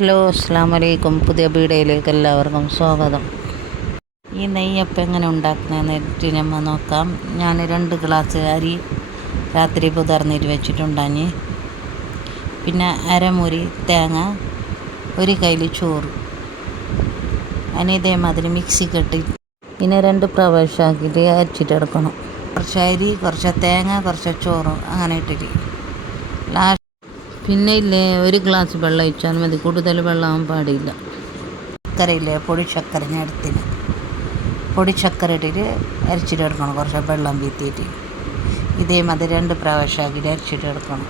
Hello, അസ്സാം വലൈക്കും. പുതിയ വീഡിയോയിലേക്ക് എല്ലാവർക്കും സ്വാഗതം. ഈ നെയ്യപ്പം എങ്ങനെ ഉണ്ടാക്കുന്നതെന്ന് നമ്മൾ നോക്കാം. ഞാൻ 2 ഗ്ലാസ് അരി രാത്രി പുതിർന്നിട്ട് വെച്ചിട്ടുണ്ടാഞ്ഞ്, പിന്നെ അരമുറി തേങ്ങ, 1 കയ്യിൽ ചോറ്, അതിന് ഇതേമാതിരി മിക്സിക്കിട്ട് പിന്നെ 2 പ്രാവശ്യമാക്കിയിട്ട് അരച്ചിട്ടെടുക്കണം. കുറച്ച് അരി, കുറച്ച് തേങ്ങ, കുറച്ച് ചോറ് അങ്ങനെ ഇട്ടിട്ട് പിന്നെ 1 ഗ്ലാസ് വെള്ളം ഒഴിച്ചാൽ മതി, കൂടുതൽ വെള്ളമാകാൻ പാടില്ല. ശർക്കരയില്ലേ, പൊടി ശർക്കര എടുത്തിന് പൊടി ശർക്കര ഇട്ടിട്ട് അരച്ചിട്ടെടുക്കണം. കുറച്ച് വെള്ളം വീത്തിയിട്ട് ഇതേമാതിരി 2 പ്രാവശ്യമാക്കിയിട്ട് അരച്ചിട്ടെടുക്കണം.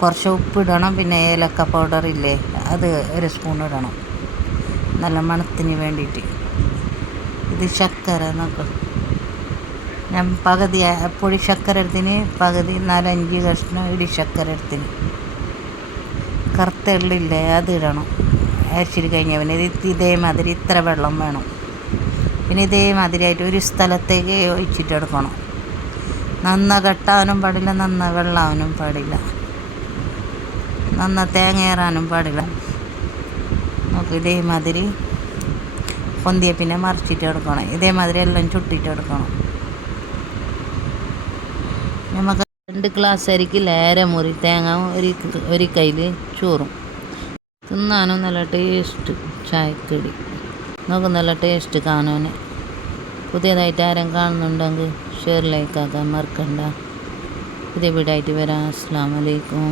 കുറച്ച് ഉപ്പിടണം, പിന്നെ ഏലക്ക പൗഡറില്ലേ അത് 1 സ്പൂൺ ഇടണം, നല്ല മണത്തിന് വേണ്ടിയിട്ട്. ഇത് ശർക്കര നോക്കും, ഞാൻ പകുതി പൊടി ശർക്കര എടുത്തിന്, പകുതി 4-5 കഷ്ണം ഇടി ശർക്കര എടുത്തിന്. കറുത്ത എള്ളില്ലേ അത് ഇടണം. അരച്ചിട്ട് കഴിഞ്ഞാൽ പിന്നെ ഇതേമാതിരി ഇത്ര വെള്ളം വേണം. പിന്നെ ഇതേമാതിരിയായിട്ട് ഒരു സ്ഥലത്തേക്ക് ഒഴിച്ചിട്ടെടുക്കണം. നന്ന കെട്ടാനും പാടില്ല, നന്ന വെള്ളാവാനും പാടില്ല, നന്ന തേങ്ങയേറാനും പാടില്ല. നമുക്ക് ഇതേമാതിരി പൊന്തിയ പിന്നെ മറിച്ചിട്ടെടുക്കണം. ഇതേമാതിരി എല്ലാം ചുട്ടിട്ടെടുക്കണം. നമുക്ക് 2 ഗ്ലാസ് അരിക്ക് അരമുറി തേങ്ങ, 1 കയ്യിൽ ചോറും. തിന്നാനും നല്ല ടേസ്റ്റ് ചായക്കടി. നമുക്ക് നല്ല ടേസ്റ്റ് കാണാൻ. പുതിയതായിട്ട് ആരും കാണുന്നുണ്ടെങ്കിൽ ഷെയർ ലൈക്കാക്കാൻ മറക്കണ്ട. പുതിയ വീടായിട്ട് വരാം. അസ്സലാമു അലൈക്കും.